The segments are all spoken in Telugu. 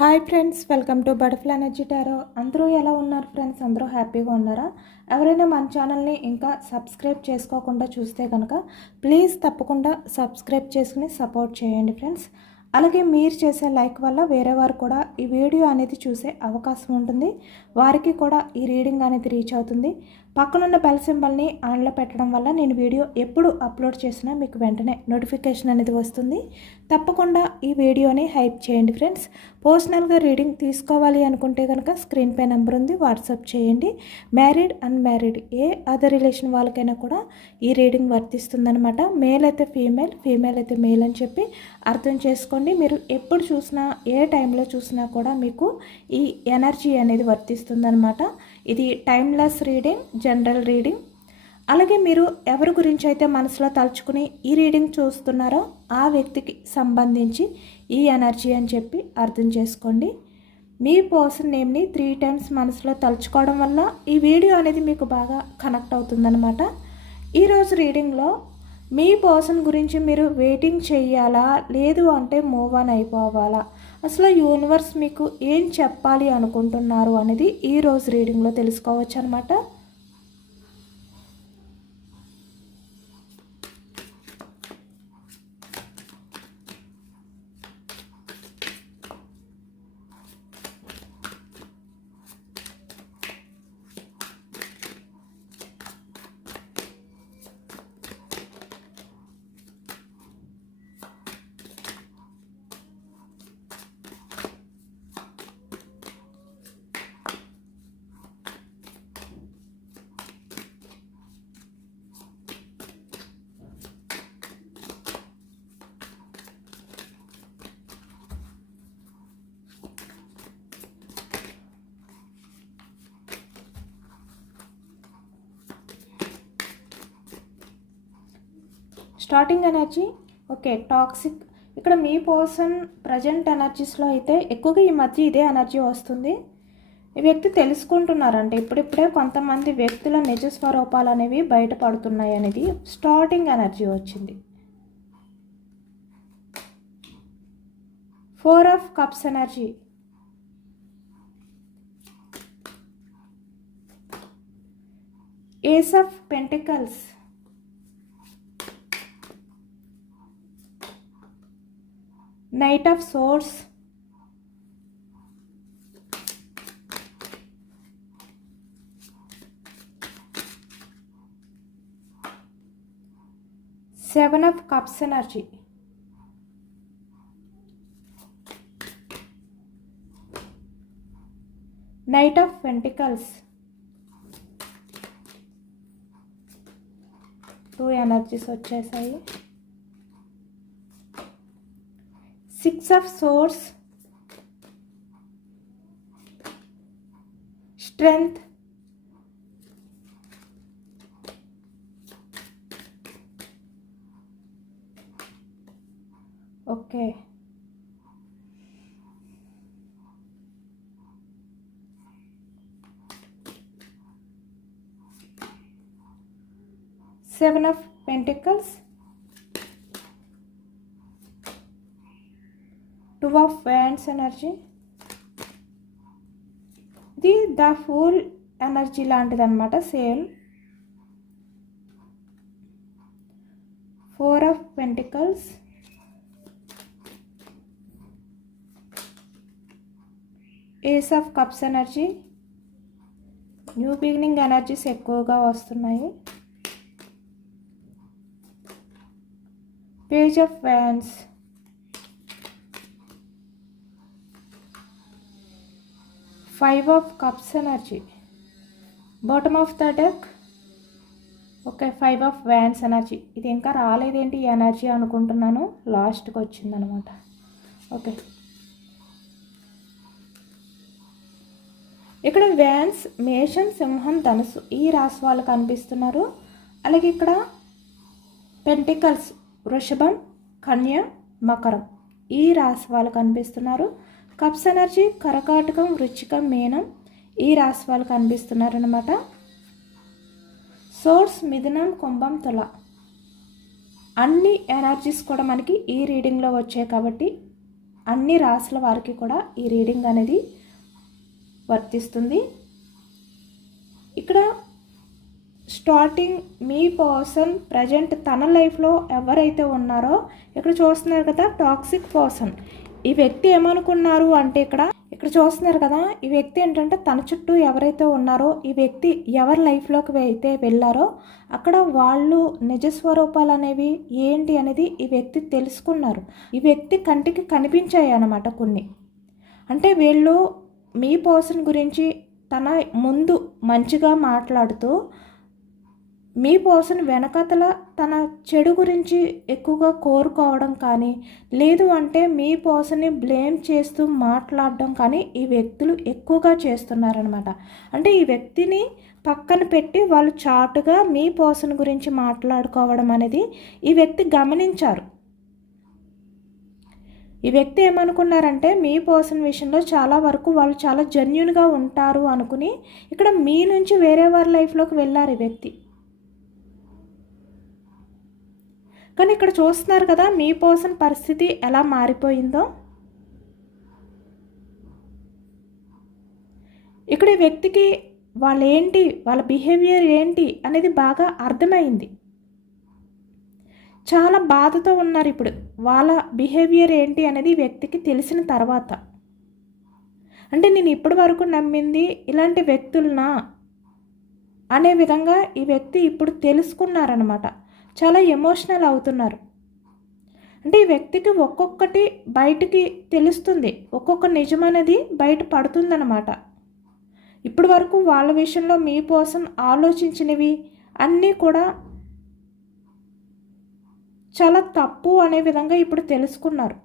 Hi friends, welcome to butterfly energy tarot. అందరూ ఎలా ఉన్నారు ఫ్రెండ్స్? అందరూ హ్యాపీగా ఉన్నారా? ఎవరైనా మన ఛానల్ని ఇంకా సబ్స్క్రైబ్ చేసుకోకుండా చూస్తే కనుక ప్లీజ్ తప్పకుండా సబ్స్క్రైబ్ చేసుకుని సపోర్ట్ చేయండి ఫ్రెండ్స్. అలాగే మీరు చేసే లైక్ వల్ల వేరే వారు కూడా ఈ వీడియో అనేది చూసే అవకాశం ఉంటుంది. వారికి కూడా ఈ రీడింగ్ అనేది రీచ్ అవుతుంది. పక్కనున్న బెల్ సింబల్ని ఆన్లో పెట్టడం వల్ల నేను వీడియో ఎప్పుడు అప్లోడ్ చేసినా మీకు వెంటనే నోటిఫికేషన్ అనేది వస్తుంది. తప్పకుండా ఈ వీడియోని హైప్ చేయండి ఫ్రెండ్స్. పర్సనల్గా రీడింగ్ తీసుకోవాలి అనుకుంటే కనుక స్క్రీన్ పై నెంబర్ ఉంది, వాట్సాప్ చేయండి. మ్యారీడ్ అన్మ్యారీడ్ ఏ అదర్ రిలేషన్ వాళ్ళకైనా కూడా ఈ రీడింగ్ వర్తిస్తుందనమాట. మేల్ అయితే ఫీమేల్, ఫీమేల్ అయితే మేల్ అని చెప్పి అర్థం చేసుకోండి. మీరు ఎప్పుడు చూసినా ఏ టైంలో చూసినా కూడా మీకు ఈ ఎనర్జీ అనేది వర్తిస్తుందనమాట. ఇది టైమ్లెస్ రీడింగ్, జనరల్ రీడింగ్. అలాగే మీరు ఎవరి గురించి అయితే మనసులో తలుచుకుని ఈ రీడింగ్ చూస్తున్నారో ఆ వ్యక్తికి సంబంధించి ఈ ఎనర్జీ అని చెప్పి అర్థం చేసుకోండి. మీ పర్సన్ నేమ్ని 3 టైమ్స్ మనసులో తలుచుకోవడం వల్ల ఈ వీడియో అనేది మీకు బాగా కనెక్ట్ అవుతుందన్నమాట. ఈరోజు రీడింగ్లో మీ పర్సన్ గురించి మీరు వెయిటింగ్ చేయాలా, లేదు అంటే మూవ్ ఆన్ అయిపోవాలా, అసలు యూనివర్స్ మీకు ఏం చెప్పాలి అనుకుంటున్నారు అనేది ఈరోజు రీడింగ్లో తెలుసుకోవచ్చు అనమాట. Starting energy okay, toxic. ఇక్కడ మీ పర్సన్ ప్రజెంట్ ఎనర్జీస్లో అయితే ఎక్కువగా ఈ మధ్య ఇదే ఎనర్జీ వస్తుంది. ఈ వ్యక్తి తెలుసుకుంటున్నారంటే ఇప్పుడిప్పుడే కొంతమంది వ్యక్తుల నిజ స్వరూపాలు అనేవి బయటపడుతున్నాయి అనేది స్టార్టింగ్ ఎనర్జీ వచ్చింది. 4 of cups energy, ace of pentacles, Knight of Swords, Seven of Cups energy, Knight of Pentacles, 2 energies వచ్చేసాయి. 6 of Swords, Strength, okay. Seven of Pentacles, 2 of Wands energy. ఇది ద ఫుల్ ఎనర్జీ లాంటిది అనమాట, same. 4 of pentacles, ace of cups energy. New beginning energies ఎక్కువగా వస్తున్నాయి. Page of wands, 5 of cups energy. Bottom of the deck okay, 5 of wands energy. ఇది ఇంకా రాలేదేంటి ఈ ఎనర్జీ అనుకుంటున్నాను, లాస్ట్కి వచ్చిందనమాట. ఓకే, ఇక్కడ వ్యాన్స్, మేషం, సింహం, ధనుసు ఈ రాశి వాళ్ళు కనిపిస్తున్నారు. అలాగే ఇక్కడ పెంటికల్స్, వృషభం, కన్య, మకరం ఈ రాశి వాళ్ళు కనిపిస్తున్నారు. కప్స్ ఎనర్జీ, కరకాటకం, వృచ్చికం, మీనం ఈ రాశి వాళ్ళు కనిపిస్తున్నారు అనమాట. సోర్స్, మిథునం, కుంభం, తుల అన్ని ఎనర్జీస్ కూడా మనకి ఈ రీడింగ్లో వచ్చాయి కాబట్టి అన్ని రాశుల వారికి కూడా ఈ రీడింగ్ అనేది వర్తిస్తుంది. ఇక్కడ స్టార్టింగ్ మీ పర్సన్ ప్రజెంట్ తన లైఫ్లో ఎవరైతే ఉన్నారో ఇక్కడ చూస్తున్నారు కదా, టాక్సిక్ పర్సన్. ఈ వ్యక్తి ఏమనుకున్నారు అంటే ఇక్కడ చూస్తున్నారు కదా, ఈ వ్యక్తి ఏంటంటే తన చుట్టూ ఎవరైతే ఉన్నారో ఈ వ్యక్తి ఎవరి లైఫ్లోకి అయితే వెళ్ళారో అక్కడ వాళ్ళు నిజస్వరూపాలు అనేవి ఏంటి అనేది ఈ వ్యక్తి తెలుసుకున్నారు. ఈ వ్యక్తి కంటికి కనిపించాయి అన్నమాట కొన్ని. అంటే వీళ్ళు మీ పర్సన్ గురించి తన ముందు మంచిగా మాట్లాడుతూ మీ పర్సన్ వెనకతల తన చెడు గురించి ఎక్కువగా కోరుకోవడం కానీ, లేదు అంటే మీ పర్సన్ని బ్లేమ్ చేస్తూ మాట్లాడడం కానీ ఈ వ్యక్తులు ఎక్కువగా చేస్తున్నారనమాట. అంటే ఈ వ్యక్తిని పక్కన పెట్టి వాళ్ళు చాటుగా మీ పర్సన్ గురించి మాట్లాడుకోవడం అనేది ఈ వ్యక్తి గమనించారు. ఈ వ్యక్తి ఏమనుకున్నారంటే మీ పర్సన్ విషయంలో చాలా వరకు వాళ్ళు చాలా జెన్యూన్గా ఉంటారు అనుకుని ఇక్కడ మీ నుంచి వేరే వారి లైఫ్లోకి వెళ్ళారు ఈ వ్యక్తి. కానీ ఇక్కడ చూస్తున్నారు కదా మీ పర్సన్ పరిస్థితి ఎలా మారిపోయిందో. ఇక్కడ ఈ వ్యక్తికి వాళ్ళేంటి, వాళ్ళ బిహేవియర్ ఏంటి అనేది బాగా అర్థమైంది. చాలా బాధతో ఉన్నారు ఇప్పుడు. వాళ్ళ బిహేవియర్ ఏంటి అనేది వ్యక్తికి తెలిసిన తర్వాత, అంటే నేను ఇప్పటి వరకు నమ్మింది ఇలాంటి వ్యక్తులనా అనే విధంగా ఈ వ్యక్తి ఇప్పుడు తెలుసుకున్నారనమాట. చాలా ఎమోషనల్ అవుతున్నారు. అంటే ఈ వ్యక్తికి ఒక్కొక్కటి బయటికి తెలుస్తుంది, ఒక్కొక్క నిజమనేది బయట పడుతుందన్నమాట. ఇప్పటి వరకు వాళ్ళ విషయంలో మీ కోసం ఆలోచించినవి అన్నీ కూడా చాలా తప్పు అనే విధంగా ఇప్పుడు తెలుసుకున్నారు.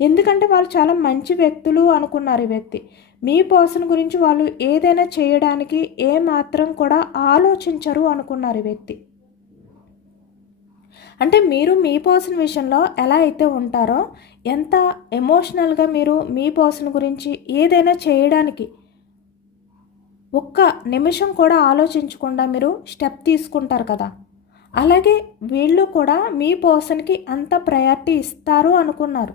ఎందుకంటే వాళ్ళు చాలా మంచి వ్యక్తులు అనుకున్నారు ఈ వ్యక్తి. మీ పర్సన్ గురించి వాళ్ళు ఏదైనా చేయడానికి ఏమాత్రం కూడా ఆలోచించరు అనుకున్నారు ఈ వ్యక్తి. అంటే మీరు మీ పర్సన్ విషయంలో ఎలా అయితే ఉంటారో, ఎంత ఎమోషనల్గా మీరు మీ పర్సన్ గురించి ఏదైనా చేయడానికి ఒక్క నిమిషం కూడా ఆలోచించకుండా మీరు స్టెప్ తీసుకుంటారు కదా, అలాగే వీళ్ళు కూడా మీ పర్సన్కి అంత ప్రయారిటీ ఇస్తారు అనుకున్నారు.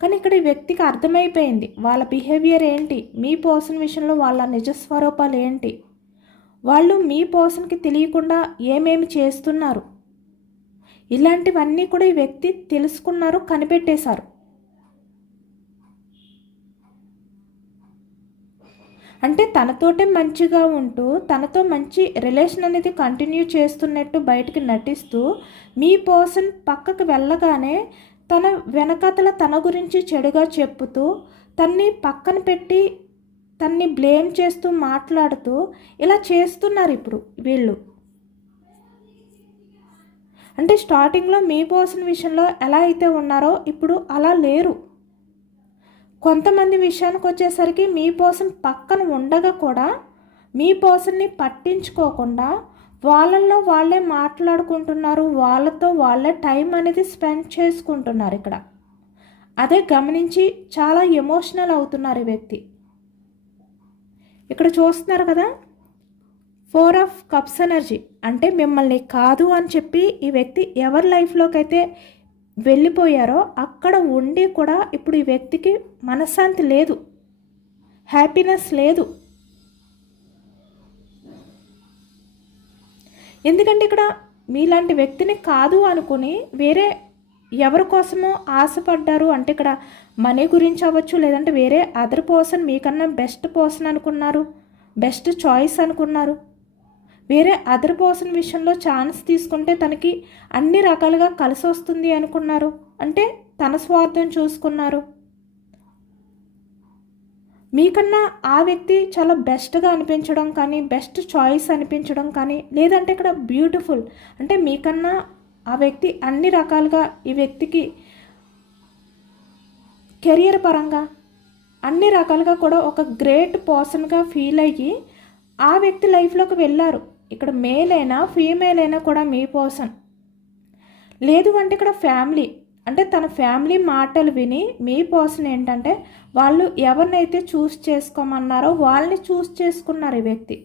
కానీ ఇక్కడ ఈ వ్యక్తికి అర్థమైపోయింది వాళ్ళ బిహేవియర్ ఏంటి, మీ పర్సన్ విషయంలో వాళ్ళ నిజస్వరూపాలు ఏంటి, వాళ్ళు మీ పర్సన్కి తెలియకుండా ఏమేమి చేస్తున్నారు, ఇలాంటివన్నీ కూడా ఈ వ్యక్తి తెలుసుకున్నారు, కనిపెట్టేశారు. అంటే తనతోటే మంచిగా ఉంటూ తనతో మంచి రిలేషన్ అనేది కంటిన్యూ చేస్తున్నట్టు బయటికి నటిస్తూ మీ పర్సన్ పక్కకు వెళ్ళగానే తన వెనకతల తన గురించి చెడుగా చెప్పుతూ తన్ని పక్కన పెట్టి తన్ని బ్లేమ్ చేస్తూ మాట్లాడుతూ ఇలా చేస్తున్నారు ఇప్పుడు వీళ్ళు. అంటే స్టార్టింగ్లో మీ పర్సన్ విషయంలో ఎలా అయితే ఉన్నారో ఇప్పుడు అలా లేరు. కొంతమంది విషయానికి వచ్చేసరికి మీ పర్సన్ పక్కన ఉండగా కూడా మీ పర్సన్ని పట్టించుకోకుండా వాళ్ళల్లో వాళ్ళే మాట్లాడుకుంటున్నారు, వాళ్ళతో వాళ్ళే టైం అనేది స్పెండ్ చేసుకుంటున్నారు. ఇక్కడ అదే గమనించి చాలా ఎమోషనల్ అవుతున్నారు ఈ వ్యక్తి. ఇక్కడ చూస్తున్నారు కదా, 4 ఆఫ్ కప్స్ ఎనర్జీ. అంటే మిమ్మల్ని కాదు అని చెప్పి ఈ వ్యక్తి ఎవరి లైఫ్లోకి అయితే వెళ్ళిపోయారో అక్కడ ఉండి కూడా ఇప్పుడు ఈ వ్యక్తికి మనశ్శాంతి లేదు, హ్యాపీనెస్ లేదు. ఎందుకంటే ఇక్కడ మీలాంటి వ్యక్తిని కాదు అనుకుని వేరే ఎవరి కోసమో ఆశపడ్డారు. అంటే ఇక్కడ మనీ గురించి అవ్వచ్చు, లేదంటే వేరే అదర్ పర్సన్ మీకన్నా బెస్ట్ పర్సన్ అనుకున్నారు, బెస్ట్ చాయిస్ అనుకున్నారు. వేరే అదర్ పర్సన్ విషయంలో ఛాన్స్ తీసుకుంటే తనకి అన్ని రకాలుగా కలిసి వస్తుంది అనుకున్నారు. అంటే తన స్వార్థం చూసుకున్నారు. మీకన్నా ఆ వ్యక్తి చాలా బెస్ట్గా అనిపించడం కానీ, బెస్ట్ చాయిస్ అనిపించడం కానీ, లేదంటే ఇక్కడ బ్యూటిఫుల్ అంటే మీకన్నా ఆ వ్యక్తి అన్ని రకాలుగా ఈ వ్యక్తికి కెరియర్ పరంగా అన్ని రకాలుగా కూడా ఒక గ్రేట్ పర్సన్గా ఫీల్ అయ్యి ఆ వ్యక్తి లైఫ్లోకి వెళ్ళారు. ఇక్కడ మేల్ అయినా ఫీమేల్ అయినా కూడా మీ పర్సన్. లేదు అంటే ఇక్కడ ఫ్యామిలీ, అంటే తన ఫ్యామిలీ మాటలు విని మీ పర్సన్ ఏంటంటే వాళ్ళు ఎవరినైతే చూస్ చేసుకోమన్నారో వాళ్ళని చూస్ చేసుకున్నారు ఈ వ్యక్తి.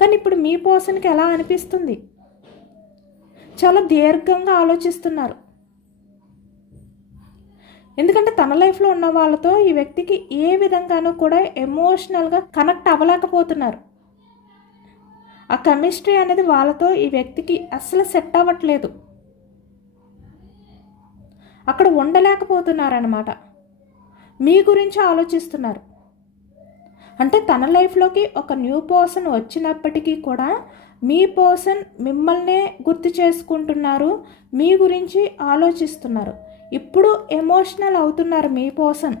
కానీ ఇప్పుడు మీ పర్సన్కి ఎలా అనిపిస్తుంది, చాలా దీర్ఘంగా ఆలోచిస్తున్నారు. ఎందుకంటే తన లైఫ్లో ఉన్న వాళ్ళతో ఈ వ్యక్తికి ఏ విధంగానూ కూడా ఎమోషనల్గా కనెక్ట్ అవ్వలేకపోతున్నారు. ఆ కెమిస్ట్రీ అనేది వాళ్ళతో ఈ వ్యక్తికి అస్సలు సెట్ అవ్వట్లేదు, అక్కడ ఉండలేకపోతున్నారన్నమాట. మీ గురించి ఆలోచిస్తున్నారు. అంటే తన లైఫ్లోకి ఒక న్యూ పర్సన్ వచ్చినప్పటికీ కూడా మీ పర్సన్ మిమ్మల్నే గుర్తు చేసుకుంటున్నారు, మీ గురించి ఆలోచిస్తున్నారు. ఇప్పుడు ఎమోషనల్ అవుతున్నారు మీ పర్సన్.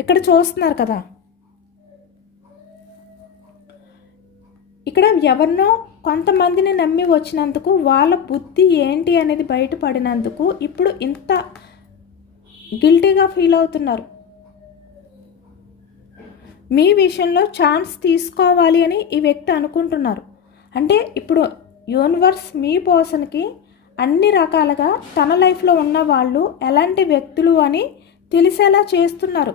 ఇక్కడ చూస్తున్నారు కదా, ఇక్కడ ఎవరినో కొంతమందిని నమ్మి వచ్చినందుకు వాళ్ళ బుద్ధి ఏంటి అనేది బయటపడినందుకు ఇప్పుడు ఇంత గిల్టీగా ఫీల్ అవుతున్నారు. మీ విషయంలో ఛాన్స్ తీసుకోవాలి అని ఈ వ్యక్తి అనుకుంటున్నారు. అంటే ఇప్పుడు యూనివర్స్ మీ పర్సన్కి అన్ని రకాలుగా తన లైఫ్లో ఉన్న వాళ్ళు ఎలాంటి వ్యక్తులు అని తెలిసేలా చేస్తున్నారు.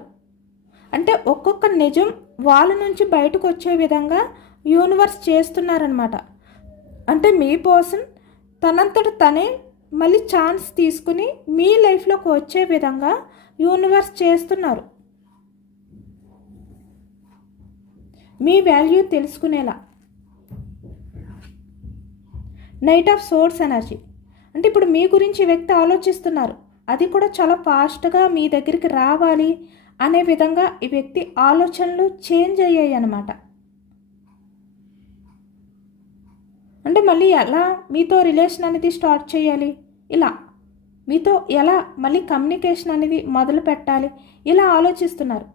అంటే ఒక్కొక్క నిజం వాళ్ళ నుంచి బయటకు వచ్చే విధంగా యూనివర్స్ చేస్తున్నారనమాట. అంటే మీ పర్సన్ తనంతట తనే మళ్ళీ ఛాన్స్ తీసుకుని మీ లైఫ్లోకి వచ్చే విధంగా యూనివర్స్ చేస్తున్నారు. మీ వాల్యూ తెలుసుకునేలా. నైట్ ఆఫ్ సోర్స్ ఎనర్జీ అంటే ఇప్పుడు మీ గురించి వ్యక్తి ఆలోచిస్తున్నారు, అది కూడా చాలా ఫాస్ట్గా మీ దగ్గరికి రావాలి అనే విధంగా ఈ వ్యక్తి ఆలోచనలు చేంజ్ అయ్యాయి అన్నమాట. అంటే మళ్ళీ ఎలా మీతో రిలేషన్ అనేది స్టార్ట్ చేయాలి, ఇలా మీతో ఎలా మళ్ళీ కమ్యూనికేషన్ అనేది మొదలు పెట్టాలి, ఇలా ఆలోచిస్తున్నారు.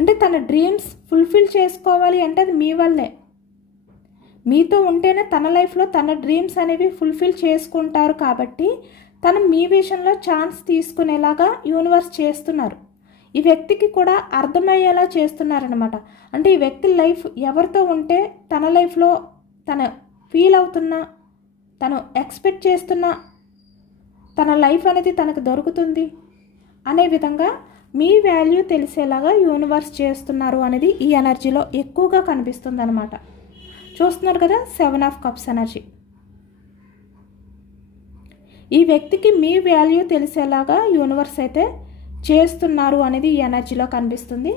అంటే తన డ్రీమ్స్ ఫుల్ఫిల్ చేసుకోవాలి అంటే అది మీ వల్లే. మీతో ఉంటేనే తన లైఫ్లో తన డ్రీమ్స్ అనేవి ఫుల్ఫిల్ చేసుకుంటారు. కాబట్టి తను మీ విషయంలో ఛాన్స్ తీసుకునేలాగా యూనివర్స్ చేస్తున్నారు. ఈ వ్యక్తికి కూడా అర్థమయ్యేలా చేస్తున్నారనమాట. అంటే ఈ వ్యక్తి లైఫ్ ఎవరితో ఉంటే తన లైఫ్లో తను ఫీల్ అవుతున్నా, తను ఎక్స్పెక్ట్ చేస్తున్నా తన లైఫ్ అనేది తనకు దొరుకుతుంది అనే విధంగా మీ వాల్యూ తెలిసేలాగా యూనివర్స్ చేస్తున్నారు అనేది ఈ ఎనర్జీలో ఎక్కువగా కనిపిస్తుంది అనమాట. చూస్తున్నారు కదా, 7 ఆఫ్ కప్స్ ఎనర్జీ. ఈ వ్యక్తికి మీ వాల్యూ తెలిసేలాగా యూనివర్స్ అయితే చేస్తున్నారు అనేది ఈ ఎనర్జీలో కనిపిస్తుంది.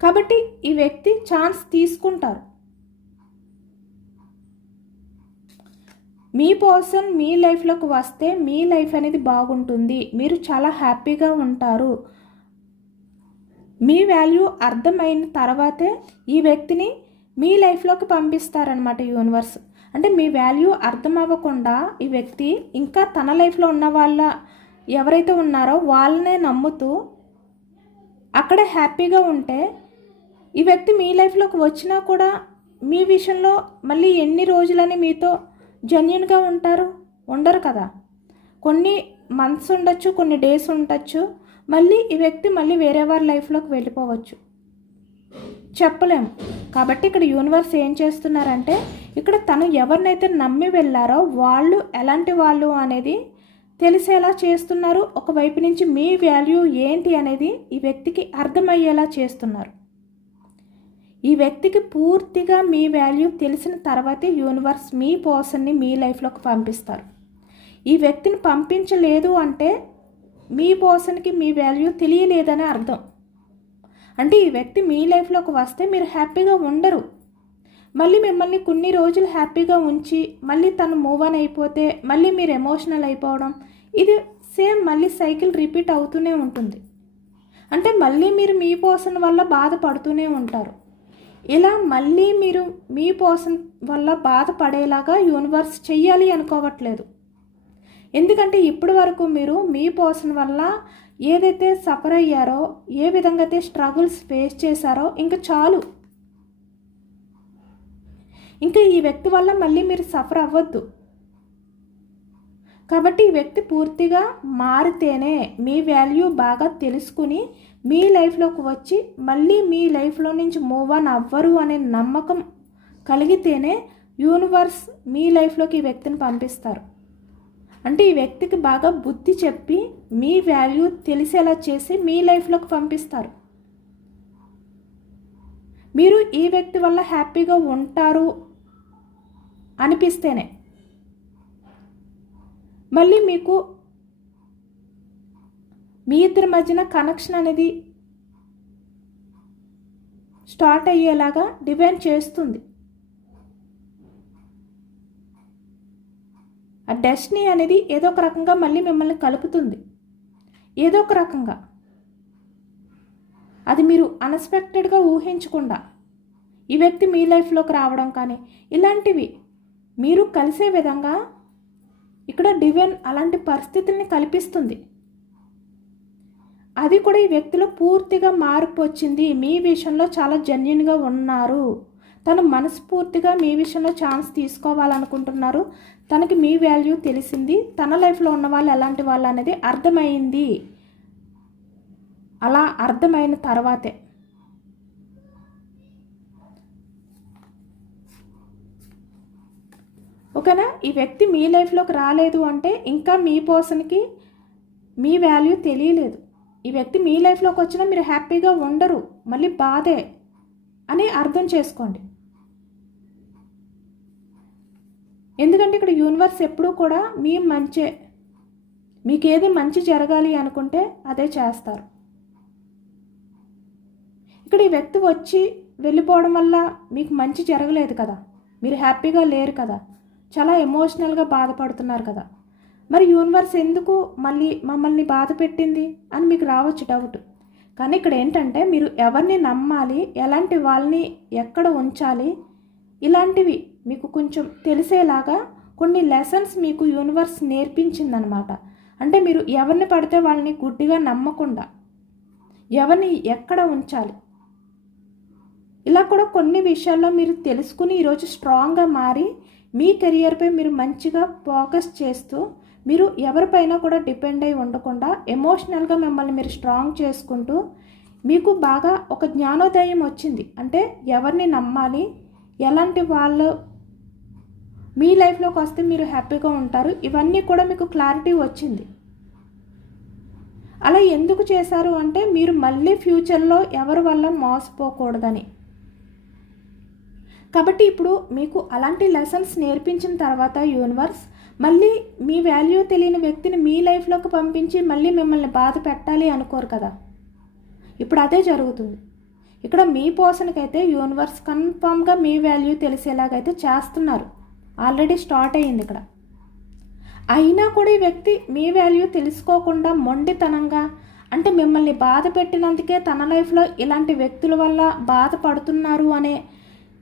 కాబట్టి ఈ వ్యక్తి ఛాన్స్ తీసుకుంటారు. మీ పర్సన్ మీ లైఫ్లోకి వస్తే మీ లైఫ్ అనేది బాగుంటుంది, మీరు చాలా హ్యాపీగా ఉంటారు. మీ వాల్యూ అర్థమైన తర్వాతే ఈ వ్యక్తిని మీ లైఫ్లోకి పంపిస్తారనమాట యూనివర్స్. అంటే మీ వాల్యూ అర్థం అవ్వకుండా ఈ వ్యక్తి ఇంకా తన లైఫ్లో ఉన్న వాళ్ళ ఎవరైతే ఉన్నారో వాళ్ళనే నమ్ముతూ అక్కడే హ్యాపీగా ఉంటే ఈ వ్యక్తి మీ లైఫ్లోకి వచ్చినా కూడా మీ విషయంలో మళ్ళీ ఎన్ని రోజులని మీతో జెన్యూన్గా ఉంటారు, ఉండరు కదా. కొన్ని మంత్స్ ఉండొచ్చు, కొన్ని డేస్ ఉండొచ్చు, మళ్ళీ ఈ వ్యక్తి మళ్ళీ వేరే వారి లైఫ్లోకి వెళ్ళిపోవచ్చు, చెప్పలేము. కాబట్టి ఇక్కడ యూనివర్స్ ఏం చేస్తున్నారంటే ఇక్కడ తను ఎవరినైతే నమ్మి వెళ్ళారో వాళ్ళు ఎలాంటి వాళ్ళు అనేది తెలిసేలా చేస్తున్నారు. ఒకవైపు నుంచి మీ వాల్యూ ఏంటి అనేది ఈ వ్యక్తికి అర్థమయ్యేలా చేస్తున్నారు. ఈ వ్యక్తికి పూర్తిగా మీ వాల్యూ తెలిసిన తర్వాతే యూనివర్స్ మీ పర్సన్ని మీ లైఫ్లోకి పంపిస్తారు. ఈ వ్యక్తిని పంపించలేదు అంటే మీ పర్సన్కి మీ వాల్యూ తెలియలేదని అర్థం. అంటే ఈ వ్యక్తి మీ లైఫ్లోకి వస్తే మీరు హ్యాపీగా ఉండరు. మళ్ళీ మిమ్మల్ని కొన్ని రోజులు హ్యాపీగా ఉంచి మళ్ళీ తను మూవ్ ఆన్ అయిపోతే మళ్ళీ మీరు ఎమోషనల్ అయిపోవడం, ఇది సేమ్ మళ్ళీ సైకిల్ రిపీట్ అవుతూనే ఉంటుంది. అంటే మళ్ళీ మీరు మీ పర్సన్ వల్ల బాధపడుతూనే ఉంటారు. ఇలా మళ్ళీ మీరు మీ పర్సన్ వల్ల బాధపడేలాగా యూనివర్స్ చెయ్యాలి అనుకోవట్లేదు. ఎందుకంటే ఇప్పటి వరకు మీరు మీ పర్సన్ వల్ల ఏదైతే సఫర్ అయ్యారో, ఏ విధంగా అయితే స్ట్రగుల్స్ ఫేస్ చేశారో ఇంకా చాలు. ఇంకా ఈ వ్యక్తి వల్ల మళ్ళీ మీరు సఫర్ అవ్వద్దు. కాబట్టి ఈ వ్యక్తి పూర్తిగా మారితేనే మీ వాల్యూ బాగా తెలుసుకుని మీ లైఫ్లోకి వచ్చి మళ్ళీ మీ లైఫ్లో నుంచి మూవ్ ఆన్ అవ్వరు అనే నమ్మకం కలిగితేనే యూనివర్స్ మీ లైఫ్లోకి ఈ వ్యక్తిని పంపిస్తారు. అంటే ఈ వ్యక్తికి బాగా బుద్ధి చెప్పి మీ వాల్యూ తెలిసేలా చేసి మీ లైఫ్లోకి పంపిస్తారు. మీరు ఈ వ్యక్తి వల్ల హ్యాపీగా ఉంటారు అనిపిస్తేనే మళ్ళీ మీకు మీ ఇద్దరి మధ్యన కనెక్షన్ అనేది స్టార్ట్ అయ్యేలాగా డివైన్ చేస్తుంది. ఆ డెస్టినీ అనేది ఏదో ఒక రకంగా మళ్ళీ మిమ్మల్ని కలుపుతుంది. ఏదో ఒక రకంగా అది మీరు అన్ఎక్స్పెక్టెడ్గా ఊహించకుండా ఈ వ్యక్తి మీ లైఫ్లోకి రావడం కానీ ఇలాంటివి మీరు కలిసే విధంగా ఇక్కడ డివైన్ అలాంటి పరిస్థితుల్ని కల్పిస్తుంది. అది కూడా ఈ వ్యక్తిలో పూర్తిగా మార్పు వచ్చింది. మీ విషయంలో చాలా జెన్యున్గా ఉన్నారు. తను మనస్ఫూర్తిగా మీ విషయంలో ఛాన్స్ తీసుకోవాలనుకుంటున్నారు. తనకి మీ వాల్యూ తెలిసింది. తన లైఫ్లో ఉన్న వాళ్ళు ఎలాంటి వాళ్ళు అనేది అర్థమైంది. అలా అర్థమైన తర్వాతే ఓకేనా, ఈ వ్యక్తి మీ లైఫ్లోకి రాలేదు అంటే ఇంకా మీ పర్సన్కి మీ వాల్యూ తెలియలేదు. ఈ వ్యక్తి మీ లైఫ్లోకి వచ్చినా మీరు హ్యాపీగా ఉండరు, మళ్ళీ బాధే అని అర్థం చేసుకోండి. ఎందుకంటే ఇక్కడ యూనివర్స్ ఎప్పుడూ కూడా మీ మంచే, మీకేది మంచి జరగాలి అనుకుంటే అదే చేస్తారు. ఇక్కడ ఈ వ్యక్తి వచ్చి వెళ్ళిపోవడం వల్ల మీకు మంచి జరగలేదు కదా, మీరు హ్యాపీగా లేరు కదా, చాలా ఎమోషనల్గా బాధపడుతున్నారు కదా. మరి యూనివర్స్ ఎందుకు మళ్ళీ మమ్మల్ని బాధ పెట్టింది అని మీకు రావచ్చు డౌట్. కానీ ఇక్కడ ఏంటంటే మీరు ఎవరిని నమ్మాలి, ఎలాంటి వాళ్ళని ఎక్కడ ఉంచాలి, ఇలాంటివి మీకు కొంచెం తెలిసేలాగా కొన్ని లెసన్స్ మీకు యూనివర్స్ నేర్పించిందనమాట. అంటే మీరు ఎవరిని పడితే వాళ్ళని గుడ్డిగా నమ్మకుండా ఎవరిని ఎక్కడ ఉంచాలి, ఇలా కూడా కొన్ని విషయాల్లో మీరు తెలుసుకుని ఈరోజు స్ట్రాంగ్గా మారి మీ కెరియర్పై మీరు మంచిగా ఫోకస్ చేస్తూ మీరు ఎవరిపైనా కూడా డిపెండ్ అయి ఉండకుండా ఎమోషనల్గా మిమ్మల్ని మీరు స్ట్రాంగ్ చేసుకుంటూ మీకు బాగా ఒక జ్ఞానోదయం వచ్చింది. అంటే ఎవరిని నమ్మాలి, ఎలాంటి వాళ్ళు మీ లైఫ్లోకి వస్తే మీరు హ్యాపీగా ఉంటారు, ఇవన్నీ కూడా మీకు క్లారిటీ వచ్చింది. అలా ఎందుకు చేశారు అంటే మీరు మళ్ళీ ఫ్యూచర్లో ఎవరి వల్ల మోసపోకూడదని. కాబట్టి ఇప్పుడు మీకు అలాంటి లెసన్స్ నేర్పించిన తర్వాత యూనివర్స్ మళ్ళీ మీ వాల్యూ తెలియని వ్యక్తిని మీ లైఫ్లోకి పంపించి మళ్ళీ మిమ్మల్ని బాధ పెట్టాలి అనుకోరు కదా. ఇప్పుడు అదే జరుగుతుంది. ఇక్కడ మీ పర్సన్కైతే యూనివర్స్ కన్ఫామ్గా మీ వాల్యూ తెలిసేలాగైతే చేస్తున్నారు, ఆల్రెడీ స్టార్ట్ అయ్యింది ఇక్కడ. అయినా కూడా ఈ వ్యక్తి మీ వాల్యూ తెలుసుకోకుండా మొండితనంగా, అంటే మిమ్మల్ని బాధ పెట్టినందుకే తన లైఫ్లో ఇలాంటి వ్యక్తుల వల్ల బాధపడుతున్నారు అనే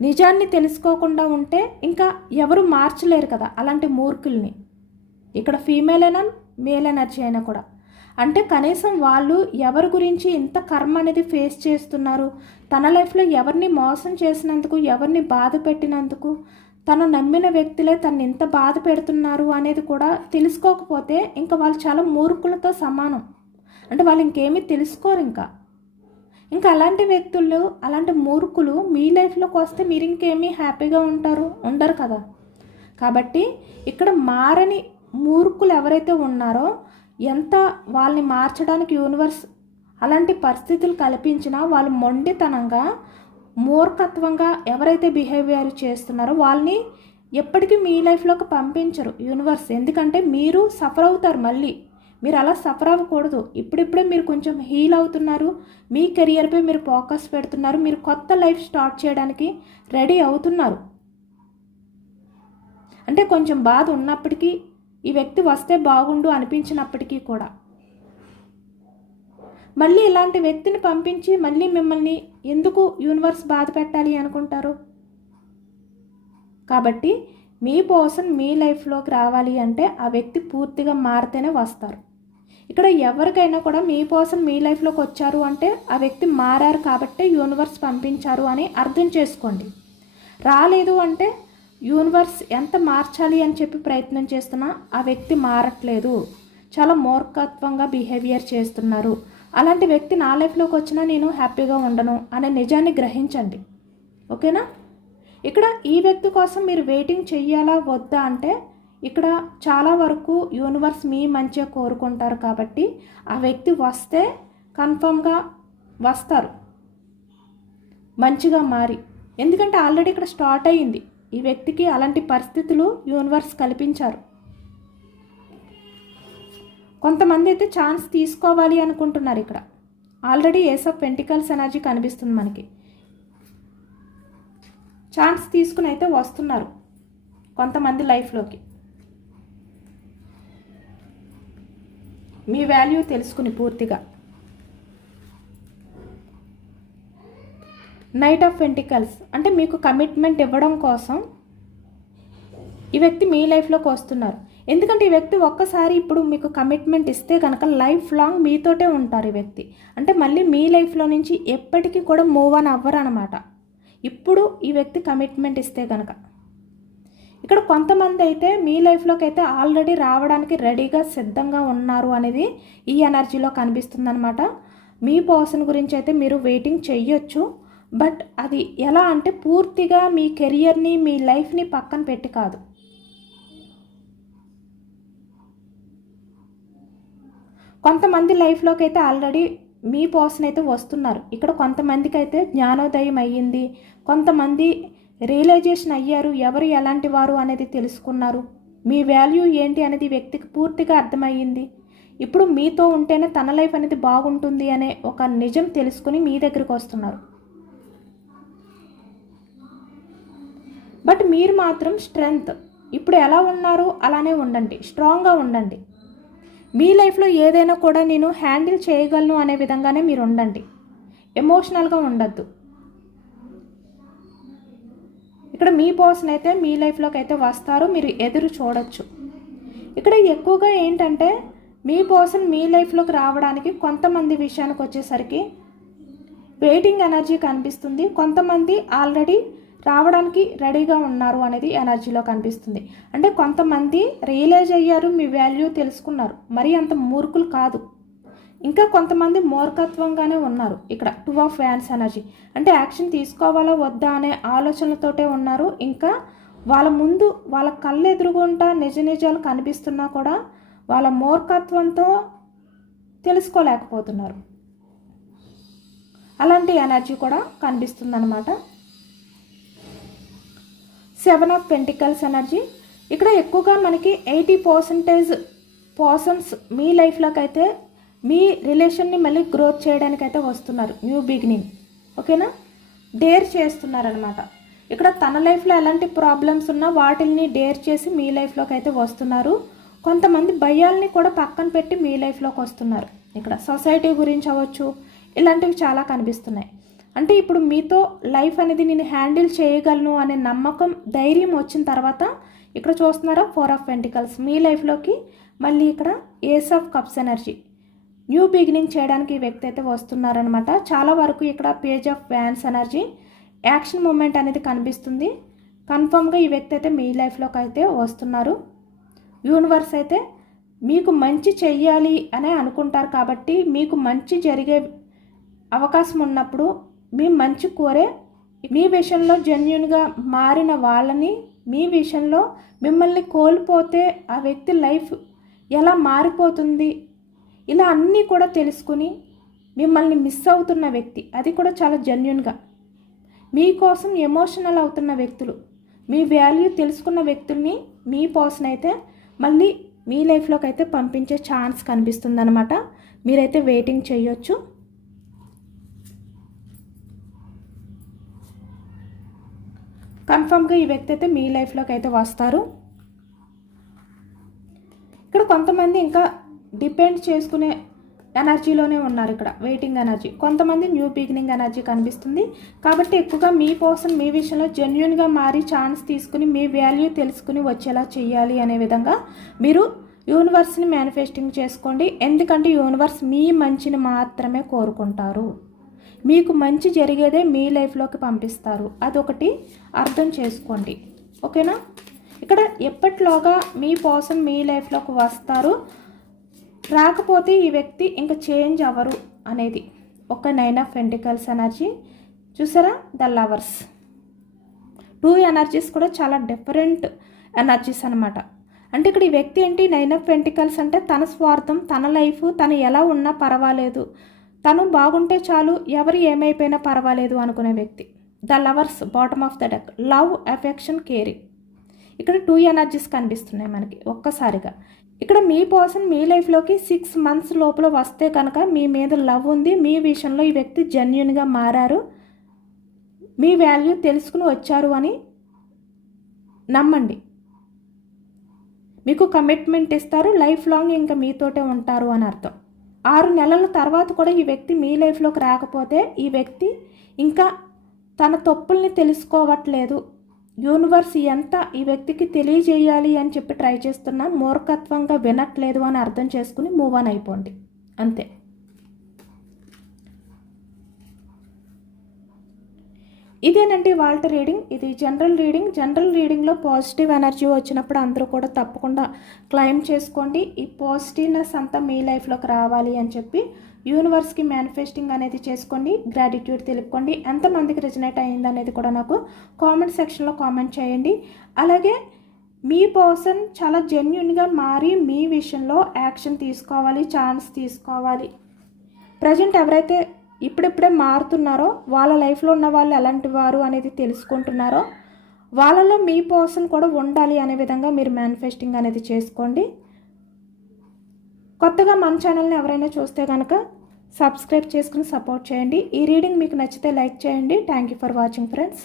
నిజాన్ని తెలుసుకోకుండా ఉంటే ఇంకా ఎవరు మార్చలేరు కదా అలాంటి మూర్ఖుల్ని. ఇక్కడ ఫీమేల్ అయినా మేల్ ఎనర్జీ అయినా కూడా, అంటే కనీసం వాళ్ళు ఎవరి గురించి ఇంత కర్మ అనేది ఫేస్ చేస్తున్నారు, తన లైఫ్లో ఎవరిని మోసం చేసినందుకు, ఎవరిని బాధ పెట్టినందుకు, తను నమ్మిన వ్యక్తులే తను ఇంత బాధ పెడుతున్నారు అనేది కూడా తెలుసుకోకపోతే ఇంకా వాళ్ళు చాలా మూర్ఖులతో సమానం. అంటే వాళ్ళు ఇంకేమీ తెలుసుకోరు. ఇంకా అలాంటి వ్యక్తులు, అలాంటి మూర్ఖులు మీ లైఫ్లోకి వస్తే మీరు ఇంకేమీ హ్యాపీగా ఉండరు కదా. కాబట్టి ఇక్కడ మారని మూర్ఖులు ఎవరైతే ఉన్నారో, ఎంత వాళ్ళని మార్చడానికి యూనివర్స్ అలాంటి పరిస్థితులు కల్పించినా వాళ్ళు మొండితనంగా మూర్ఖత్వంగా ఎవరైతే బిహేవియర్ చేస్తున్నారో వాళ్ళని ఎప్పటికీ మీ లైఫ్లోకి పంపించరు యూనివర్స్. ఎందుకంటే మీరు సఫర్ అవుతారు, మళ్ళీ మీరు అలా సఫర్ అవ్వకూడదు. ఇప్పుడిప్పుడే మీరు కొంచెం హీల్ అవుతున్నారు, మీ కెరియర్పై మీరు ఫోకస్ పెడుతున్నారు, మీరు కొత్త లైఫ్ స్టార్ట్ చేయడానికి రెడీ అవుతున్నారు. అంటే కొంచెం బాధ ఉన్నప్పటికీ, ఈ వ్యక్తి వస్తే బాగుండు అనిపించినప్పటికీ కూడా మళ్ళీ ఇలాంటి వ్యక్తిని పంపించి మళ్ళీ మిమ్మల్ని ఎందుకు యూనివర్స్ బాధ పెట్టాలి అనుకుంటారు. కాబట్టి మీ పర్సన్ మీ లైఫ్లోకి రావాలి అంటే ఆ వ్యక్తి పూర్తిగా మారితేనే వస్తారు. ఇక్కడ ఎవరికైనా కూడా మీ పర్సన్ మీ లైఫ్లోకి వచ్చారు అంటే ఆ వ్యక్తి మారారు కాబట్టే యూనివర్స్ పంపించారు అని అర్థం చేసుకోండి. రాలేదు అంటే యూనివర్స్ ఎంత మార్చాలి అని చెప్పి ప్రయత్నం చేస్తున్నా ఆ వ్యక్తి మారట్లేదు, చాలా మూర్ఖత్వంగా బిహేవియర్ చేస్తున్నారు, అలాంటి వ్యక్తి నా లైఫ్లోకి వచ్చినా నేను హ్యాపీగా ఉండను అనే నిజాన్ని గ్రహించండి. ఓకేనా. ఇక్కడ ఈ వ్యక్తి కోసం మీరు వెయిటింగ్ చెయ్యాలా వద్దా అంటే ఇక్కడ చాలా వరకు యూనివర్స్ మీ మంచిగా కోరుకుంటారు కాబట్టి ఆ వ్యక్తి వస్తే కన్ఫర్మ్గా వస్తారు మంచిగా మారి. ఎందుకంటే ఆల్రెడీ ఇక్కడ స్టార్ట్ అయ్యింది. ఈ వ్యక్తికి అలాంటి పరిస్థితులు యూనివర్స్ కల్పించారు. కొంతమంది అయితే ఛాన్స్ తీసుకోవాలి అనుకుంటున్నారు. ఇక్కడ already ace of pentacles energy కనిపిస్తుంది మనకి. ఛాన్స్ తీసుకుని అయితే వస్తున్నారు కొంతమంది లైఫ్లోకి. మీ వాల్యూ తెలుసుకుని పూర్తిగా. నైట్ ఆఫ్ పెంటికల్స్ అంటే మీకు కమిట్మెంట్ ఇవ్వడం కోసం ఈ వ్యక్తి మీ లైఫ్లోకి వస్తున్నారు. ఎందుకంటే ఈ వ్యక్తి ఒక్కసారి ఇప్పుడు మీకు కమిట్మెంట్ ఇస్తే కనుక లైఫ్ లాంగ్ మీతోటే ఉంటారు ఈ వ్యక్తి. అంటే మళ్ళీ మీ లైఫ్లో నుంచి ఎప్పటికీ కూడా మూవ్ ఆన్ అవ్వరు అనమాట. ఇప్పుడు ఈ వ్యక్తి కమిట్మెంట్ ఇస్తే కనుక. ఇక్కడ కొంతమంది అయితే మీ లైఫ్లోకి అయితే ఆల్రెడీ రావడానికి రెడీగా సిద్ధంగా ఉన్నారు అనేది ఈ ఎనర్జీలో కనిపిస్తుంది అనమాట. మీ పర్సన్ గురించి అయితే మీరు వెయిటింగ్ చెయ్యొచ్చు. బట్ అది ఎలా అంటే పూర్తిగా మీ కెరియర్ని మీ లైఫ్ని పక్కన పెట్టి కాదు. కొంతమంది లైఫ్లోకి అయితే ఆల్రెడీ మీ పర్సన్ అయితే వస్తున్నారు. ఇక్కడ కొంతమందికి అయితే జ్ఞానోదయం అయ్యింది, కొంతమంది రియలైజేషన్ అయ్యారు, ఎవరు ఎలాంటి వారు అనేది తెలుసుకున్నారు, మీ వాల్యూ ఏంటి అనేది వ్యక్తికి పూర్తిగా అర్థమయ్యింది. ఇప్పుడు మీతో ఉంటేనే తన లైఫ్ అనేది బాగుంటుంది అనే ఒక నిజం తెలుసుకుని మీ దగ్గరికి వస్తున్నారు. బట్ మీరు మాత్రం స్ట్రెంగ్త్ ఇప్పుడు ఎలా ఉన్నారో అలానే ఉండండి, స్ట్రాంగ్గా ఉండండి. మీ లైఫ్లో ఏదైనా కూడా నేను హ్యాండిల్ చేయగలను అనే విధంగానే మీరు ఉండండి, ఎమోషనల్గా ఉండద్దు. ఇక్కడ మీ పర్సన్ అయితే మీ లైఫ్లోకి అయితే వస్తారు, మీరు ఎదురు చూడొచ్చు. ఇక్కడ ఎక్కువగా ఏంటంటే మీ పర్సన్ మీ లైఫ్లోకి రావడానికి కొంతమంది విషయానికి వచ్చేసరికి వెయిటింగ్ ఎనర్జీ కనిపిస్తుంది. కొంతమంది ఆల్రెడీ రావడానికి రెడీగా ఉన్నారు అనేది ఎనర్జీలో కనిపిస్తుంది. అంటే కొంతమంది రియలైజ్ అయ్యారు, మీ వాల్యూ తెలుసుకున్నారు, మరీ అంత మూర్ఖులు కాదు. ఇంకా కొంతమంది మూర్ఖత్వంగానే ఉన్నారు. ఇక్కడ 2 ఆఫ్ వ్యాన్స్ ఎనర్జీ అంటే యాక్షన్ తీసుకోవాలా వద్దా అనే ఆలోచనలతోటే ఉన్నారు. ఇంకా వాళ్ళ ముందు వాళ్ళ కళ్ళు ఎదురుగుంటా నిజాలు కనిపిస్తున్నా కూడా వాళ్ళ మూర్ఖత్వంతో తెలుసుకోలేకపోతున్నారు. అలాంటి ఎనర్జీ కూడా కనిపిస్తుంది అన్నమాట. 7 ఆఫ్ పెంటికల్స్ ఎనర్జీ ఇక్కడ ఎక్కువగా మనకి 80% పర్సన్స్ మీ లైఫ్లోకి అయితే మీ రిలేషన్ని మళ్ళీ గ్రోత్ చేయడానికి అయితే వస్తున్నారు. న్యూ బిగినింగ్, ఓకేనా, డేర్ చేస్తున్నారనమాట. ఇక్కడ తన లైఫ్లో ఎలాంటి ప్రాబ్లమ్స్ ఉన్నా వాటిని డేర్ చేసి మీ లైఫ్లోకి అయితే వస్తున్నారు. కొంతమంది భయాల్ని కూడా పక్కన పెట్టి మీ లైఫ్లోకి వస్తున్నారు. ఇక్కడ సొసైటీ గురించి అవ్వచ్చు, ఇలాంటివి చాలా కనిపిస్తున్నాయి. అంటే ఇప్పుడు మీతో లైఫ్ అనేది నేను హ్యాండిల్ చేయగలను అనే నమ్మకం, ధైర్యం వచ్చిన తర్వాత ఇక్కడ చూస్తున్నారా 4 ఆఫ్ పెంటికల్స్ మీ లైఫ్లోకి మళ్ళీ ఇక్కడ ace of cups energy new beginning చేయడానికి ఈ వ్యక్తి అయితే వస్తున్నారనమాట. చాలా వరకు ఇక్కడ page of wands energy action moment అనేది కనిపిస్తుంది. కన్ఫర్మ్గా ఈ వ్యక్తి అయితే మీ లైఫ్లోకి అయితే వస్తున్నారు. యూనివర్స్ అయితే మీకు మంచి చెయ్యాలి అనే అనుకుంటారు కాబట్టి మీకు మంచి జరిగే అవకాశం ఉన్నప్పుడు మీ మంచి కోరే మీ విషయంలో జెన్యున్గా మారిన వాళ్ళని, మీ విషయంలో మిమ్మల్ని కోల్పోతే ఆ వ్యక్తి లైఫ్ ఎలా మారిపోతుంది, ఇలా అన్నీ కూడా తెలుసుకుని మిమ్మల్ని మిస్ అవుతున్న వ్యక్తి, అది కూడా చాలా జెన్యున్గా మీకోసం ఎమోషనల్ అవుతున్న వ్యక్తులు, మీ వాల్యూ తెలుసుకున్న వ్యక్తుల్ని మీ పర్సన్ అయితే మళ్ళీ మీ లైఫ్లోకి అయితే పంపించే ఛాన్స్ కనిపిస్తుంది అనమాట. మీరైతే వెయిటింగ్ చేయొచ్చు. కన్ఫర్మ్గా ఈ వ్యక్తి అయితే మీ లైఫ్లోకి అయితే వస్తారు. ఇక్కడ కొంతమంది ఇంకా డిపెండ్ చేసుకునే ఎనర్జీలోనే ఉన్నారు. ఇక్కడ వెయిటింగ్ ఎనర్జీ, కొంతమంది న్యూ బిగినింగ్ ఎనర్జీ కనిపిస్తుంది. కాబట్టి ఎక్కువగా మీ పర్సన్ మీ విషయంలో జెన్యున్గా మారి ఛాన్స్ తీసుకుని మీ వాల్యూ తెలుసుకుని వచ్చేలా చేయాలి అనే విధంగా మీరు యూనివర్స్ని మేనిఫెస్టింగ్ చేసుకోండి. ఎందుకంటే యూనివర్స్ మీ మంచిని మాత్రమే కోరుకుంటారు. మీకు మంచి జరిగేదే మీ లైఫ్లోకి పంపిస్తారు. అదొకటి అర్థం చేసుకోండి, ఓకేనా. ఇక్కడ ఎప్పటిలోగా మీ పర్సన్ మీ లైఫ్లోకి వస్తారు, రాకపోతే ఈ వ్యక్తి ఇంకా చేంజ్ అవ్వరు అనేది ఒక 9 ఆఫ్ పెంటికల్స్ ఎనర్జీ. చూసారా, ద లవర్స్ 2 ఎనర్జీస్ కూడా చాలా డిఫరెంట్ ఎనర్జీస్ అనమాట. అంటే ఇక్కడ ఈ వ్యక్తి ఏంటి, 9 ఆఫ్ పెంటికల్స్ అంటే తన స్వార్థం, తన లైఫ్, తను ఎలా ఉన్నా పర్వాలేదు, తను బాగుంటే చాలు, ఎవరు ఏమైపోయినా పర్వాలేదు అనుకునే వ్యక్తి. The lovers, bottom of the deck, love, affection, caring. ఇక్కడ 2 ఎనర్జీస్ కనిపిస్తున్నాయి మనకి ఒక్కసారిగా. ఇక్కడ మీ పర్సన్ మీ లైఫ్లోకి 6 మంత్స్ లోపల వస్తే కనుక మీ మీద లవ్ ఉంది, మీ విషయంలో ఈ వ్యక్తి జెన్యున్గా మారారు, మీ వాల్యూ తెలుసుకుని వచ్చారు అని నమ్మండి. మీకు కమిట్మెంట్ ఇస్తారు, లైఫ్ లాంగ్ ఇంకా మీతోటే ఉంటారు అని అర్థం. 6 నెలల తర్వాత కూడా ఈ వ్యక్తి మీ లైఫ్లోకి రాకపోతే ఈ వ్యక్తి ఇంకా తన తప్పుల్ని తెలుసుకోవట్లేదు, యూనివర్స్ ఎంత ఈ వ్యక్తికి తెలియజేయాలి అని చెప్పి ట్రై చేస్తున్నా మూర్ఖత్వంగా వినట్లేదు అని అర్థం చేసుకుని మూవ్ ఆన్ అయిపోండి, అంతే. ఇదేనండి వాళ్ళ రీడింగ్. ఇది జనరల్ రీడింగ్. జనరల్ రీడింగ్లో పాజిటివ్ ఎనర్జీ వచ్చినప్పుడు అందరూ కూడా తప్పకుండా క్లెయిమ్ చేసుకోండి. ఈ పాజిటివ్నెస్ అంతా మీ లైఫ్లోకి రావాలి అని చెప్పి యూనివర్స్కి మేనిఫెస్టింగ్ అనేది చేసుకోండి, గ్రాటిట్యూడ్ తెలుపుకోండి. ఎంతమందికి రెజనేట్ అయ్యింది అనేది కూడా నాకు కామెంట్ సెక్షన్లో కామెంట్ చేయండి. అలాగే మీ పర్సన్ చాలా జెన్యున్గా మారి మీ విషయంలో యాక్షన్ తీసుకోవాలి, ఛాన్స్ తీసుకోవాలి. ప్రజెంట్ ఎవరైతే ఇప్పుడిప్పుడే మారుతున్నారో వాళ్ళ లైఫ్లో ఉన్న వాళ్ళు ఎలాంటి వారు అనేది తెలుసుకుంటున్నారో వాళ్ళలో మీ పర్సన్ కూడా ఉండాలి అనే విధంగా మీరు మేనిఫెస్టింగ్ అనేది చేసుకోండి. కొత్తగా మన ఛానల్ని ఎవరైనా చూస్తే కనుక సబ్స్క్రైబ్ చేసుకుని సపోర్ట్ చేయండి. ఈ రీడింగ్ మీకు నచ్చితే లైక్ చేయండి. Thank you for watching friends.